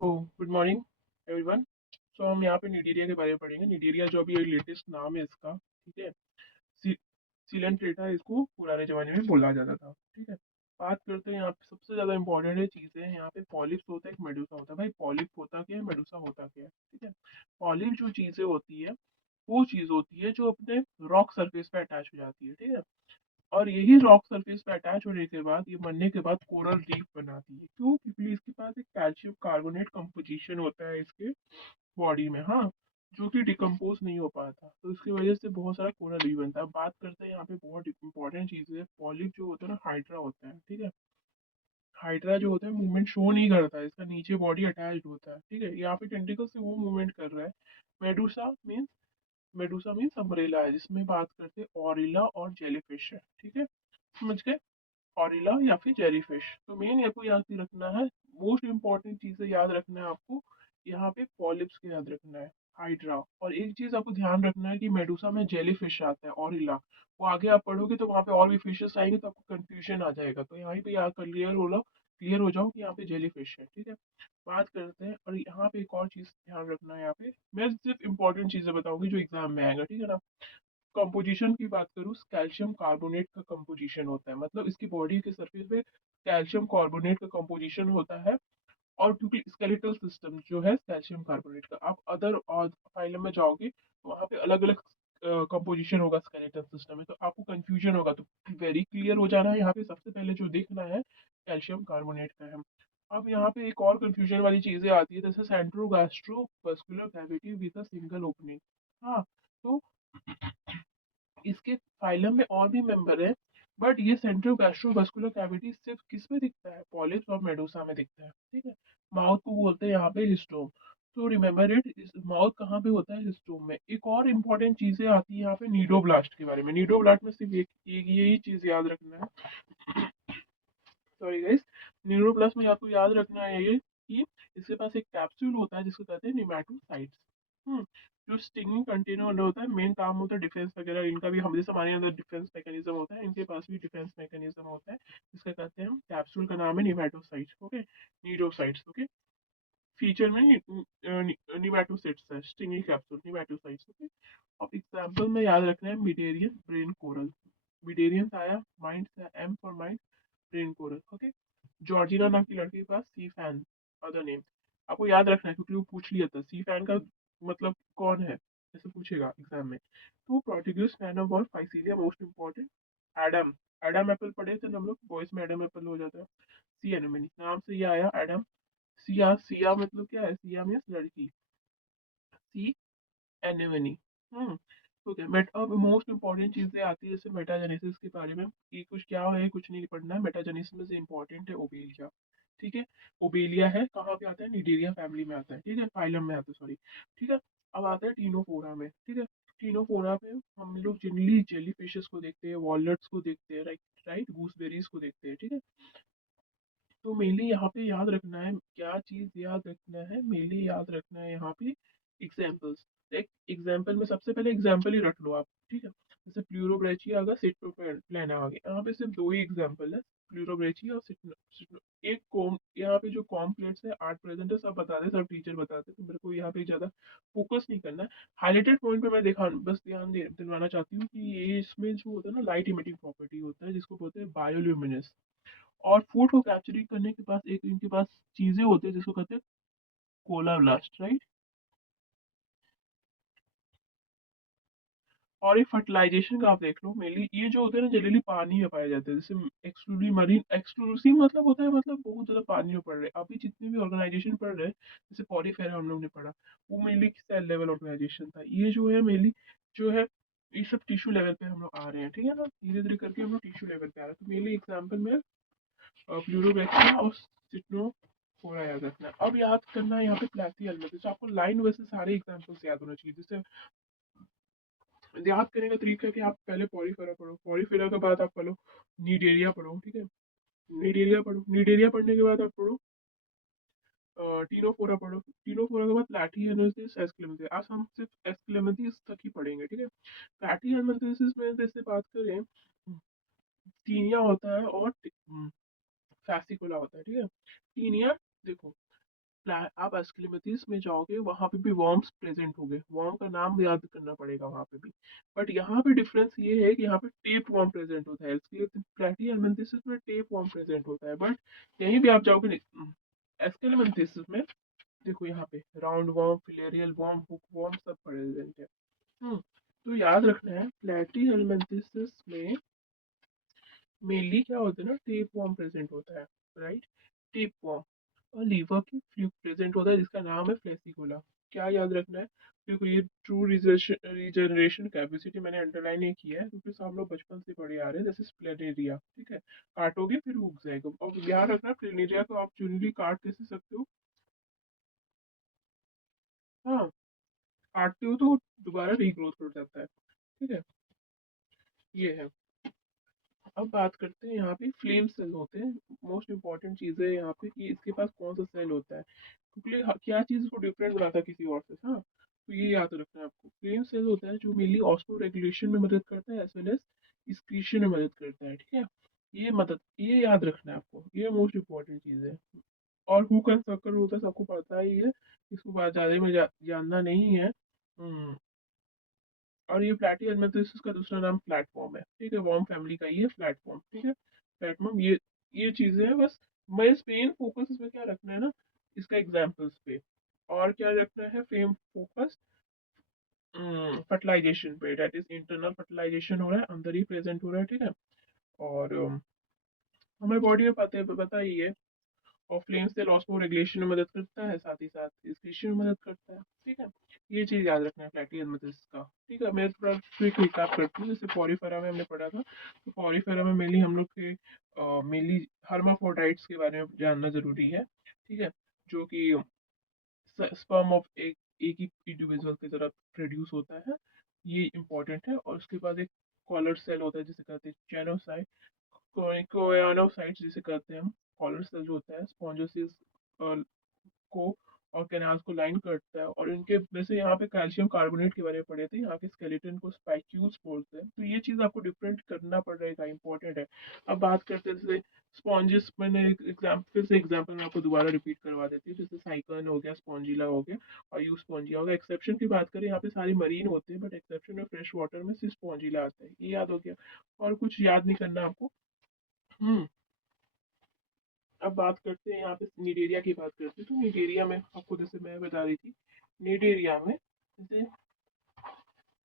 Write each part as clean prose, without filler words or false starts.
Good morning everyone. सो हम यहाँ पे निडीरिया के बारे में पढ़ेंगे। निडीरिया जो अभी लेटेस्ट नाम है इसका, ठीक है। सी, सिलेंट्रेटा इसको पुराने जमाने में बोला जाता था, ठीक है। बात करते हैं यहाँ पे सबसे ज्यादा इंपॉर्टेंट है चीजें हैं यहाँ पे। पॉलिप्स होता है, एक मेडुसा होता है। भाई पॉलिप होता क्या है, मेडुसा होता क्या है, ठीक है। पॉलिप जो चीजें होती है वो चीज होती है जो अपने रॉक सरफेस पे अटैच हो जाती है, ठीक है। और यही रॉक सरफेस पे अटैच होने के बाद ये मरने के बाद कोरल रीफ बनाती है। क्यों? क्योंकि इसके पास एक कैल्शियम कार्बोनेट कंपोजिशन होता है इसके बॉडी में, हाँ, जो कि डिकम्पोज नहीं हो पाता, तो इसकी वजह से बहुत सारा कोरल रीफ बनता है। बात करते हैं यहाँ पे बहुत इंपॉर्टेंट चीज है। पॉलिप जो होता है ना, हाइड्रा होता है, ठीक है। हाइड्रा जो होता है मूवमेंट शो नहीं करता है, इसका नीचे बॉडी अटैच्ड होता है, ठीक है। यहाँ पे टेंटिकल से वो मूवमेंट कर रहा है। Medusa means Medusa means umbrella है, जिसमें बात करते हैं ऑरिला और जेलीफिश है, ठीक है। समझ गए? ऑरिला या फिर जेलीफिश। तो मेन आपको याद ही रखना है, मोस्ट इंपॉर्टेंट चीजें याद रखना है आपको। यहाँ पे पॉलिप्स के याद रखना है, हाइड्रा। और एक चीज आपको ध्यान रखना है कि मेडुसा में जेलीफिश आता है, ऑरिला। वो आगे आप पढ़ोगे तो वहाँ पे और भी फिशेस आएंगे तो आपको कंफ्यूजन आ जाएगा, तो यहाँ पे याद क्लियर हो जाओ कि यहाँ पे जेलीफिश है, ठीक है। बात करते हैं, और यहाँ पे एक और चीज ध्यान रखना है। यहाँ पे मैं सिर्फ इंपॉर्टेंट चीजें बताऊंगी जो एग्जाम में आएगा, ठीक है ना। कंपोजिशन की बात करूँ, कैल्शियम कार्बोनेट का कंपोजिशन होता है, मतलब इसकी बॉडी के सरफेस पे कैल्शियम कार्बोनेट का कंपोजिशन होता है। और क्योंकि स्केलेटल सिस्टम जो है कैल्शियम कार्बोनेट का, आप अदर और फाइलम में जाओगे तो वहाँ पे अलग अलग कंपोजिशन होगा स्केलेटल सिस्टम में, तो आपको कंफ्यूजन होगा। तो वेरी क्लियर हो जाना है, यहाँ पे सबसे पहले जो देखना है कैल्शियम कार्बोनेट का है। अब यहाँ पे एक और कंफ्यूजन वाली चीजें आती है, जैसे central gastrovascular cavity with a single opening. हाँ, तो इसके फाइलम में और भी मेंबर है, बट ये सेंट्रो गैस्ट्रोवास्कुलर कैविटी सिर्फ किस में दिखता है? पॉलिप्स और मेडुसा में दिखता है, ठीक है। माउथ को बोलते हैं यहाँ पे हिस्टोम। तो रिमेम्बर इट, इस माउथ कहाँ पे होता है? हिस्टोम में। एक और इम्पोर्टेंट चीजें आती है यहाँ पे नीडोब्लास्ट के बारे में। नीडोब्लास्ट में सिर्फ एक यही चीज याद रखना है, सॉरी गाइस। न्यूरोप्लस में आपको याद रखना है ये कि इसके पास एक कैप्सूल होता है जिसको कहते हैं निमेटोसाइट्स। जो स्टिंगिंग कंटेनर होता है, मेन काम होता है डिफेंस वगैरह इनका भी। हम जैसे हमारे अंदर डिफेंस मैकेनिज्म होता है, इनके पास भी डिफेंस मैकेनिज्म होता है, जिसका कहते हैं हम कैप्सूल का नाम है nematocytes, okay. Cnidocytes, okay. Feature में निमेटोसाइट्स है, स्टिंगिंग कैप्सूल निमेटोसाइट्स, ओके। अब एग्जांपल में याद रखना है मिडेरियन ब्रेन कोरल। मिडेरियन आया, माइंड से M for mind, brain coral, okay. Georgina नाम की लड़की के पास सी फैन, अदर नेम। आपको याद रखना है क्योंकि वो पूछ लिया था सी फैन का मतलब कौन है, ऐसे पूछेगा एग्जाम में। तो प्रोटिग्यूस नैनोबॉल Physalia, most important. Adam, Adam apple पढ़े थे ना हम लोग, बॉयज में एडम एप्पल हो जाता है। सी एनिमनी नाम से ये आया एडम। सिया, सिया मतलब क्या है? सिया मीन्स लड़की, सी एनिमनी। हम्म ठीक है। मेट अब मोस्ट इंपॉर्टेंट चीजें आती है जैसे मेटाजेनेसिस के बारे में, कि कुछ क्या है कुछ नहीं पढ़ना है। मेटाजेनेसिस में से इंपॉर्टेंट है ओबेलिया, ठीक है। ओबेलिया है कहाँ पे आता है? निडेरिया फैमिली में आता है, ठीक है, फाइलम में आता है, सॉरी, ठीक है। अब आता है टीनोफोरा में, ठीक है। टीनोफोरा पे हम लोग जनरली जेली फिशेस को देखते हैं, वॉलट्स को देखते हैं, राइट राइट, गूसबेरीज को देखते हैं, ठीक है। तो मेनली यहाँ पे याद रखना है, क्या चीज याद रखना है? मेनली याद रखना है यहाँ पे एग्जाम्पल्स। एक एग्जाम्पल में सबसे पहले एग्जाम्पल ही रख लो आप, ठीक है। जैसे प्लूरोब्रेचिया अगर सिट्रोप्लाना आ गया, यहाँ पे सिर्फ दो ही एग्जाम्पल है, प्लूरोब्रेचिया और एक कॉम। यहाँ पे जो कॉम्प्लेट्स है 8 प्रेजेंट है, सब बता दे, सब टीचर बताते, तो मेरे को यहाँ पे ज्यादा फोकस नहीं करना है। हाईलाइटेड पॉइंट पे मैं देखा बस ध्यान दिलवाना चाहती हूँ कि ये इसमें जो होता है ना, लाइट इमिटिंग प्रॉपर्टी होता है जिसको बोलते हैं बायोल्यूमिनेस। और फूड को कैप्चरिंग करने के पास एक इनके पास चीजें होती है जिसको कहते हैं कोलाब्लास्ट, राइट। और ये फर्टिलाइजेशन का आप देख लो, मेनली ये जो होते हैं ना जनरली पानी में पाए जाते हैं, जैसे एक्सक्लूसिव मरीन एक्सक्लूसिव मतलब होता है, मतलब बहुत ज्यादा पानी में पड़ रहे हैं। अभी जितने भी ऑर्गेनाइजेशन पढ़ रहे हैं, जैसे पॉलीफेरा हम लोग ने पढ़ा, वो मेनली सेल लेवल ऑर्गेनाइजेशन था। ये जो है मेनली जो है, ये सब टिश्यू लेवल पे हम लोग आ रहे हैं, ठीक है ना, धीरे धीरे करके हम लोग टिश्यू लेवल पे आ रहे हैं। तो मेनली एग्जाम्पल में फ्लूरोबैक्टीरिया और सिट्रोफोरा याद रखना है। अब याद करना है यहाँ पे प्लाथी, तो आपको लाइन वैसे सारे एग्जाम्पल्स याद होना चाहिए। जैसे याद करने का तरीका है कि आप पहले पॉलीफेरा पढ़ो, पॉलीफेरा के बाद आप पढ़ो नीडेरिया पढ़ो, ठीक है। नीडेरिया पढ़ो, नीडेरिया पढ़ने के बाद आप पढ़ो टीनोफोरा पढ़ो, टीनोफोरा के बाद प्लैटिहेलमिन्थेसिस, एस्क्लेमेंथिस। आज हम सिर्फ एस्क्लेमेंथिस तक ही पढ़ेंगे, ठीक है। प्लैटिहेलमिन्थेसिस में जैसे बात करें, टीनिया होता है और फैसिकुला होता है, ठीक है। टीनिया देखो, आप एस्क्लेमेंथिस में जाओगे, वहां पे भी वर्म्स प्रेजेंट होंगे, वर्म का नाम याद करना पड़ेगा वहां पे भी। बट यहाँ पे डिफरेंस ये है कि यहाँ पे टेप वर्म प्रेजेंट होता है, प्लेटिहेल्मिन्थिस में टेप वर्म प्रेजेंट होता है। बट यहीं भी आप जाओगे एस्क्लेमेंथिस में, देखो यहाँ पे round worm, filarial worm, hook worm सब प्रेजेंट है। तो याद रखना है प्लेटिहेल्मिन्थिस में मेनली क्या होता है ना, टेप वर्म प्रेजेंट होता है, राइट। टेप वर्म और लीवर की फ्लूक प्रेजेंट होता है जिसका नाम है फ्लेसिकोला। क्या याद रखना है, क्योंकि ये ट्रू रिजनरेशन कैपेसिटी मैंने अंडरलाइन ये किया है क्योंकि सब लोग बचपन से पढ़े आ रहे हैं, जैसे स्प्लेनेरिया, ठीक है, काटोगे फिर उग जाएगा। और ध्यान रखना प्लेनेरिया को आप चुनरी काट कैसे सकते हो, हाँ, काटते हो तो दोबारा रीग्रोथ हो जाता है, ठीक है, ये है। अब बात करते हैं, यहाँ पे फ्लेम सेल होते हैं। मोस्ट इम्पोर्टेंट चीज है यहाँ पे कि इसके पास कौन सा सेल होता है, क्योंकि क्या चीज इसको डिफरेंट बनाता है किसी और से, हाँ, तो ये याद रखना है आपको। फ्लेम सेल होता है जो मेनली ऑस्मो रेगुलेशन में मदद करता है एज वेल एज एक्सक्रीशन में मदद करता है, ठीक है। ये याद रखना है आपको, ये मोस्ट इम्पोर्टेंट चीज है। और हु का सर्कल होता है सबको पता ही है, इसको बात ज्यादा में जानना नहीं है। और ये फ्लैटी एडमेंथिस का दूसरा नाम प्लेटफॉर्म है, ठीक है, वॉर्म फैमिली का ही है प्लेटफॉर्म, ठीक है, प्लेटफॉर्म, ये चीजें हैं बस। मैं मेन फोकस इसमें क्या रखना है ना, इसका एग्जाम्पल्स पे, और क्या रखना है फेम फोकस फर्टिलाइजेशन पे, डेट इज इंटरनल फर्टिलाइजेशन हो रहा है, अंदर ही प्रेजेंट हो रहा है, ठीक है। और हमारी बॉडी में पता ही है। और फ्लेम से ऑस्मो रेगुलेशन में मदद करता है, साथ ही साथ एक्सक्रीशन में मदद करता है, ठीक है। ये चीज याद रखना है फ्लैटी एल्मेंथिस का, ठीक है। मैं थोड़ा क्विक रिकैप करती हूँ, जैसे पॉरीफेरा में हमने पढ़ा था, तो पॉरीफेरा में मेनली हम लोग के मेनली हर्माफ्रोडाइट्स के बारे में जानना जरूरी है, ठीक है, जो कि स्पर्म ऑफ एक ही इंडिविजुअल की तरफ प्रोड्यूस होता है, ये इंपॉर्टेंट है। और उसके बाद एक कॉलर सेल होता है जिसे कहते हैं चैनोसाइट, कोयानोसाइट्स जिसे कहते हैं हम। कॉलर सेल जो होता है स्पॉन्जोसिस को और कैनाल्स को लाइन करता है, और इनके वैसे यहाँ पे कैल्शियम कार्बोनेट के बारे में पढ़े थे, यहाँ के स्केलेटन को स्पाइक्यूल्स बोलते हैं, तो ये चीज आपको डिफरेंट करना पड़ रहेगा, इंपॉर्टेंट है। अब बात करते हैं जैसे स्पॉन्जिस, मैंने एक एग्जाम्पल फिर से एग्जाम्पल मैं आपको दोबारा रिपीट करवा देती हूँ, जैसे साइकन हो गया, स्पॉन्जिला हो गया और यू स्पॉन्जिया हो गया। एक्सेप्शन की बात करें, यहाँ पे सारे मरीन होते हैं, बट एक्सेप्शन में फ्रेश वाटर में सिर्फ स्पॉन्जिला आता है, ये याद हो गया। और कुछ याद नहीं करना आपको। हम्म अब बात करते हैं यहाँ पे निडेरिया की बात करते हैं, तो निडेरिया में आपको जैसे मैं बता रही थी, निडेरिया में जैसे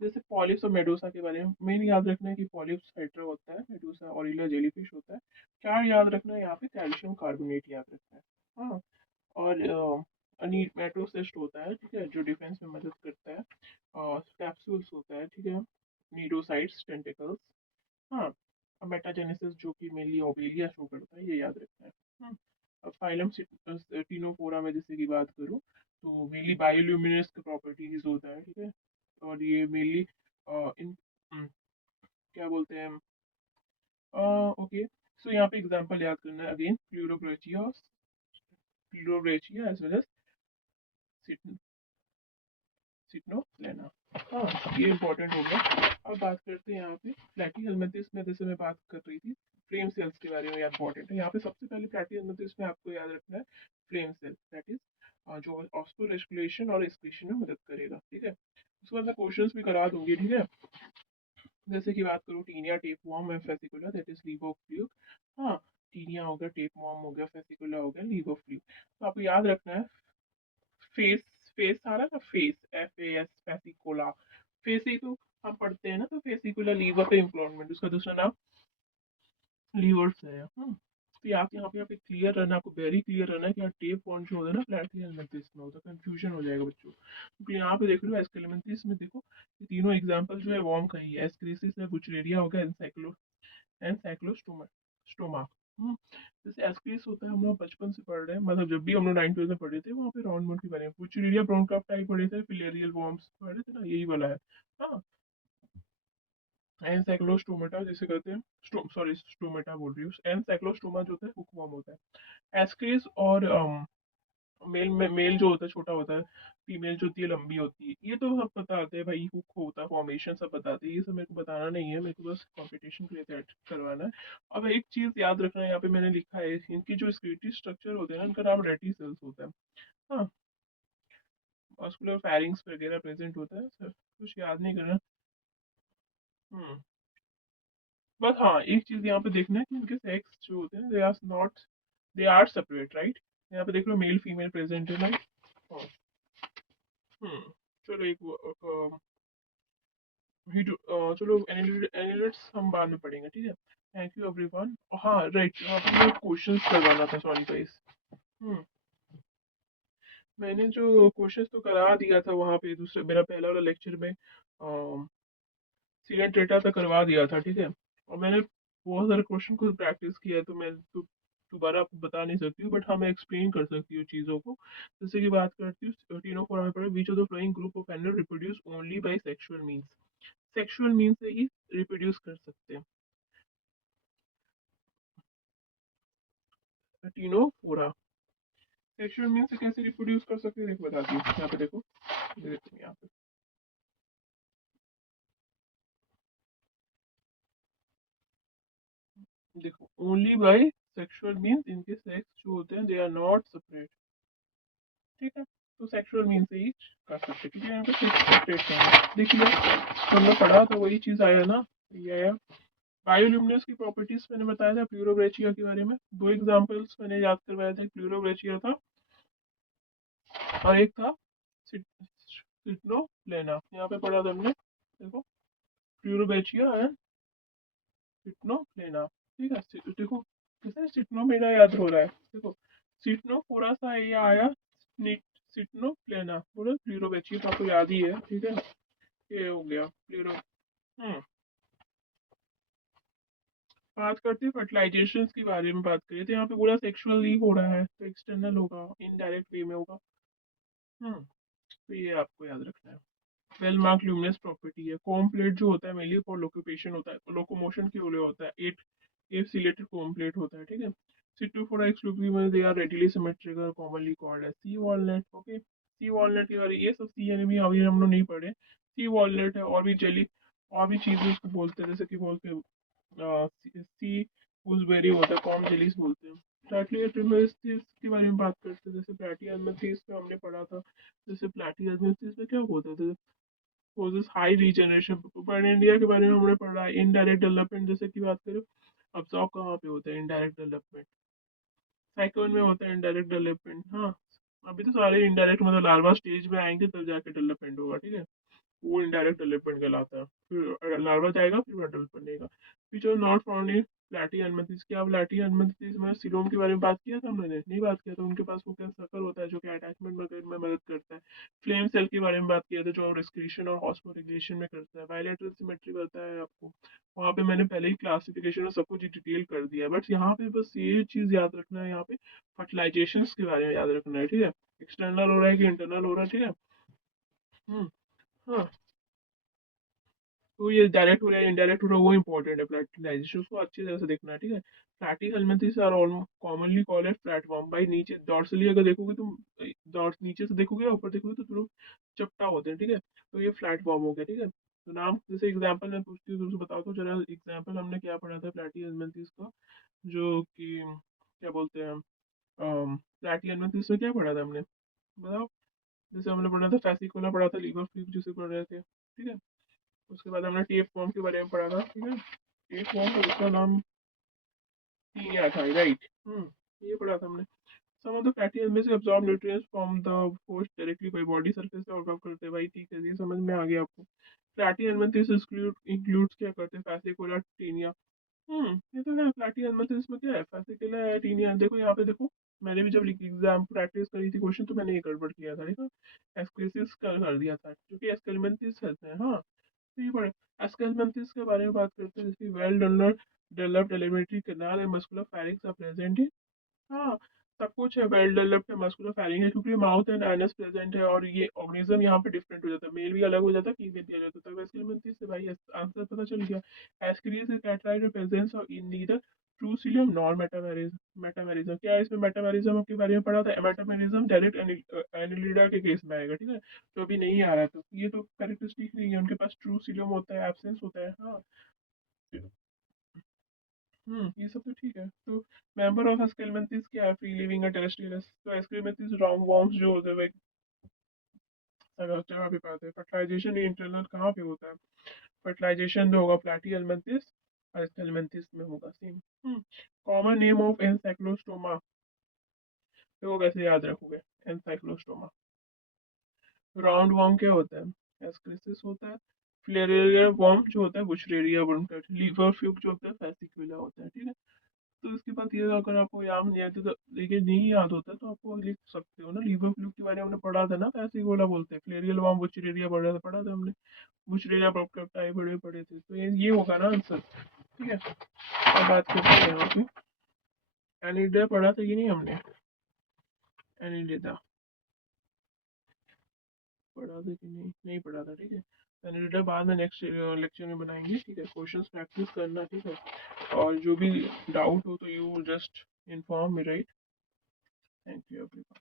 जैसे पॉलिप्स और मेडूसा के बारे में मेन याद रखना है कि पॉलिप्स हाइड्रा होता है, मेडूसा ऑरिला जेलीफिश होता है। क्या याद रखना है यहाँ पे, कैल्शियम कार्बोनेट याद रखना है, हाँ। और मेट्रोसिस्ट होता है, ठीक है, जो डिफेंस में मदद करता है। और कैप्सूल्स होता है, ठीक है, नीडोसाइट्स टेंटिकल्स, हाँ। मेटाजेनेसिस जो कि मेनली ओबेलिया शो करता है, ये याद रखना है। अब फाइलम टिनोफोरा में जैसे की बात करूँ, तो मेनली बायोल्यूमिनेस का प्रॉपर्टीज होता है, ठीक है। और ये मेनली इन क्या बोलते हैं, ओके, सो यहाँ पे एग्जांपल याद करना है, अगेन प्लूरोब्रेचिया एज वेल एज सिग्नो लेना, हाँ, ये इंपॉर्टेंट हो गया। अब बात करते हैं यहाँ पे फ्लैटी हेलमेंथिस में, जैसे मैं बात कर रही थी फ्लेम सेल्स के बारे में, याद इंपॉर्टेंट है यहाँ पे। सबसे पहले फ्लैटी हेलमेंथिस में आपको याद रखना है फ्लेम सेल, दैट इज जो ऑस्मो रेस्पिरेशन और एक्सक्रीशन में मदद करेगा, ठीक है। उसके बाद मैं क्वेश्चंस भी करा दूंगी, ठीक है। जैसे कि बात करूँ Taenia tapeworm and Fasciola, that is liver fluke, हाँ, टीनिया हो गया, टेप वॉर्म हो गया, फेसिकुला हो गया, लीवर फ्लूक। तो आपको याद रखना है फेस, फेस था ना, फेस, FAS, फेसिकोला, फेस ही तो हम पढ़ते हैं ना, तो फेसिकुलर लीवर का इम्प्लॉयमेंट, उसका दूसरा नाम लीवर्स है, तो यहाँ पे क्लियर रहना, आपको वेरी क्लियर रहना है कि यहाँ टेप पॉइंट जो होता है ना फ्लैटी एलिमेंट्स में होता है, कंफ्यूजन हो जाएगा बच्चों, क्योंकि यहाँ पे देख लो एस्केलेमेंथिस में देखो, ये तीनों एग्जांपल जो है वॉर्म का ही है, एस्क्रिसिस है, बुचरेरिया हो गया, एनसाइक्लोस्टोमा स्टोमा। जैसे एस्क्रिस होता है, हम लोग बचपन से पढ़ रहे हैं, मतलब जब भी हम लोग 9th में पढ़े थे, वहाँ पे राउंड मोड के बारे में, बुचरेरिया ब्राउन क्राफ्ट टाइप पढ़े थे, फिलेरियल वॉर्म्स पढ़े थे ना, यही वाला है, हाँ। एनसाइक्लोस्टोमेटा जिसे कहते हैं, सॉरी स्टोमेटा बोल रही हूँ, एनसाइक्लोस्टोमा जो होता है हुकवर्म होता है। एस्क्रिस और मेल जो होता है छोटा होता है, फीमेल जो होती है लंबी होती है, ये तो सब बताते हैं भाई, हुक होता है, फॉर्मेशन सब बताते हैं, ये सब मेरे को बताना नहीं है, मेरे को बस कंपटीशन के लिए तैयार करवाना है। अब एक चीज याद रखना है, यहाँ पे मैंने लिखा है, इनकी जो स्क्रीटी स्ट्रक्चर होते हैं ना, इनका नाम रेटिसेल्स होता है, मस्कुलर फेरिंग्स वगैरह प्रेजेंट होता है सर, कुछ याद नहीं करना। हम्म। बस हाँ, एक चीज यहाँ पे देखना है कि उनके सेक्स जो होते हैं they are not, they are separate, right. यहाँ पे देख लो मेल फीमेल प्रेजेंट है, राइट। हाँ। हम्म। चलो चलो एनालिटिक्स हम बाद में पढ़ेंगे, ठीक है। Thank you everyone. हाँ राइट, यहाँ पे मुझे क्वेश्चंस करवाना था, सॉरी गाइस। हम्म। मैंने जो क्वेश्चंस तो करा दिया था वहाँ पे दूसरे, मेरा पहला वाला लेक्चर में सीएट डेटा तो करवा दिया था, ठीक है। और मैंने बहुत सारे क्वेश्चन को प्रैक्टिस किया है, तो मैं तो दोबारा आपको बता नहीं सकती हूँ, बट हाँ मैं एक्सप्लेन कर सकती हूँ चीज़ों को। जैसे कि बात करती हूँ तीनों को हमें पढ़े, which of the following group of animal reproduce only by sexual means. Sexual means से ही रिप्रोड्यूस कर सकते हैं। टीनोफोरा सेक्सुअल मीन्स से कैसे रिप्रोड्यूस कर सकते हैं, देखो बताती हूँ। यहाँ पे देखो, ये देखो यहाँ पे देखो, ओनली बाय सेक्सुअल मीन्स इनके सेक्स जो होते हैं दे आर नॉट सेपरेट, ठीक है। तो सेक्सुअल मीन से ही कर सकते हैं, क्योंकि यहाँ पे सेक्स सेपरेट है। देखिए तो हमने पढ़ा तो वही चीज आया ना, ये आया। बायोल्यूमिनेंस की प्रॉपर्टीज मैंने बताया था प्लूरोब्रेचिया के बारे में, दो एग्जांपल्स मैंने याद करवाया था, प्लूरोब्रेचिया था और एक था सिट्नोप्लेना। यहाँ पे पढ़ा था हमने, देखो प्लूरोब्रेचिया एंड सिट्नोप्लेना, ठीक है। देखो किसे सिट्नोमेना याद हो रहा है, देखो सिट्नोफोरा सा ये आया, सिट्नोप्लेना बोलो, प्लूरोब्रेचिया तो आपको याद ही है, ठीक है। ये हो गया प्लूरो। हम्म। बात करते हैं फर्टिलाइजेशन के बारे में, बात करिए तो यहाँ पे पूरा सेक्सुअली हो रहा है तो एक्सटर्नल होगा, इनडायरेक्ट वे में होगा। हम्म। तो ये आपको याद रखना है। वेल मार्क ल्यूमिनस प्रॉपर्टी है, कॉम प्लेट जो होता है मेनली फॉर लोकोपेशन होता है, लोकोमोशन के लिए होता है, eight eight ciliated comb plate होता है, ठीक है। Ctenophora exclusive they are radially symmetrical, commonly called as sea walnut, okay. Sea walnut के बारे, ये सब सी एनिमी अभी हम लोग नहीं पढ़े। सी वॉलनट है, और भी जेली, और भी चीजें उसको बोलते हैं, जैसे कि बोलते हैं सी गूसबेरी होता है, कॉर्न जेलीस बोलते हैं। फ्लैटली एटमोस्फियर के बारे में बात करते हैं, जैसे प्लेटी एटमोस्फियर में हमने पढ़ा था। जैसे प्लेटी एटमोस्फियर में क्या होता था, causes हाई रीजनरेशन। पर इंडिया के बारे में हमने पढ़ा है, इनडायरेक्ट डेवलपमेंट जैसे कि बात करें, अब्सॉर्ब कहाँ पे होता है इनडायरेक्ट डेवलपमेंट, साइक्लोन में होता है इनडायरेक्ट डेवलपमेंट, हाँ। अभी तो सारे इनडायरेक्ट, मतलब लार्वा स्टेज में आएंगे तब जाके डेवलपमेंट होगा, ठीक है। वो इनडायरेक्ट डेवलपमेंट कहलाता है, फिर लार्वा जाएगा फिर डेवलप बनेगा। फिर जो नॉट फाउंड इन प्लैटी एनमेथिस, क्या प्लैटी एनमेथिस में सिलोम के बारे में बात किया था हमने, नहीं बात किया था। उनके पास वो क्या सर्कल होता है जो कि अटैचमेंट में मदद करता है। फ्लेम सेल के बारे में बात किया था, जो रेस्क्रीशन और हॉस्मोरेगुलेशन में करता है। बायलैटरल सिमेट्री करता है आपको, वहाँ पे मैंने पहले ही क्लासिफिकेशन और सब कुछ डिटेल कर दिया है, बट यहाँ पे बस ये चीज याद रखना है, यहाँ पे फर्टिलाइजेशन के बारे में याद रखना है, ठीक है। एक्सटर्नल हो रहा है कि इंटरनल हो रहा है, ठीक है। हम्म। हाँ। तो ये डायरेक्ट हो रहा है इनडायरेक्ट हो रहा है, वो इंपॉर्टेंट है। फ्लैटिलाइजेशन उसको अच्छी तरह से देखना है, ठीक है। Platyhelminthes are almost commonly called as flatworm भाई। नीचे डॉर्सली अगर देखोगे तुम, डॉर्स नीचे से देखोगे या ऊपर देखोगे तो तुम चपटा होते हैं, ठीक है। तो ये प्लेटफॉर्म हो गया, ठीक है। तो नाम जैसे एग्जांपल मैं पूछती हूँ तुमसे, बताओ तो जरा एग्जांपल हमने क्या पढ़ा था फ्लैटी हेलमिंथेस का, जो कि क्या बोलते हैं, फ्लैटी हेलमिंथेस में क्या पढ़ा था हमने, बताओ। जैसे हमने पढ़ा था फैसिकुला पढ़ा था, लीवर फ्लिप जिसे पढ़ रहे थे, ठीक है। उसके बाद हमने टेप फॉर्म के बारे में पढ़ा था, ठीक है। टेप फॉर्म का दूसरा नाम टीनिया था, राइट। ये पढ़ा था हमने। Some of the fatty acids absorb nutrients from the food directly by body surface से अब्सॉर्ब करते हैं, भाई ठीक है, ये समझ में आ गया आपको। फैटी एलिमेंट्स इंक्लूड्स क्या करते हैं, फैसिकुलर टीनिया। ये तो है, फ्लैटी एलिमेंट्स में क्या है, फैसिकुलर टीनिया। देखो यहाँ पे देखो, मैंने भी जब एग्जाम प्रैक्टिस करी थी क्वेश्चन, तो मैंने ये गड़बड़ किया था, देखो एक्सक्रीसिस कर दिया था, क्योंकि एस्केलमेंथिस रहते हैं, हाँ। तो ये पढ़े। एस्केलमेंथिस के बारे में बात करते हैं, जैसे well developed alimentary canal and muscular firings are present in, हाँ। सब कुछ है, वेल डेवलप्ड है, मस्कुलर फायरिंग है, क्योंकि माउथ एंड एनस प्रेजेंट है, और ये ऑर्गेनिज्म यहाँ पे डिफरेंट हो जाता है, मेल भी अलग हो जाता है, फीमेल भी अलग होता है। वैसे एलिमेंट्री से भाई आंसर पता चल गया। Ascaris is characterised presence of in neither true coelom nor metamerism. Metamerism क्या है, इसमें मेटामेरिज्म के बारे में पढ़ा था। मेटामेरिज्म डायरेक्ट एनिलिडा के केस में आएगा, ठीक है। तो अभी नहीं आ रहा, तो ये तो कैरेक्टरिस्टिक नहीं है, उनके पास ट्रू सीलियम होता है, एब्सेंस होता है, हाँ। ये सब तो ठीक है। तो मेंबर ऑफ एस्केलमेंथिस क्या है, फ्री लिविंग टेरेस्ट्रियल। तो एस्केलमेंथिस राउंड वॉर्म्स जो होते हैं, अगर जगह पे पाते हैं। फर्टिलाइजेशन इंटरनल कहाँ पे होता है? फर्टिलाइजेशन जो होगा प्लैटी एलमेंथिस और एलमेंथिस में होगा same. Common name of ancylostoma, तो वो कैसे याद रखोगे? एनसाइक्लोस्टोमा। राउंड वर्म क्या होता है? एस्क्रिसिस होता है। फ्लेरेरिया वर्म जो होता है बुशरेरिया वर्म का। लीवर फ्यूक जो होता है फेसिकुला होता है, ठीक है। तो इसके बाद ये अगर आपको याद नहीं आती तो देखिए नहीं याद होता तो आपको लिख सकते हो ना, लीवर फ्लू के बारे में हमने पढ़ा था ना, फेसिकुला बोलते हैं। फ्लेरियल वर्म बुशरेरिया पढ़ा था हमने। बुशरेरिया प्रोक्टोटाई बड़े पढ़े थे, तो ये होगा ना आंसर, ठीक है। अब बात करते हैं यहाँ पे, एनिडा पढ़ा था कि नहीं हमने? एनिडा पढ़ा था कि नहीं? नहीं पढ़ा था, ठीक है। एनिडा बाद में नेक्स्ट लेक्चर में बनाएंगे, ठीक है। क्वेश्चंस प्रैक्टिस करना, ठीक है। और जो भी डाउट हो तो you just inform me, right. Thank you everyone.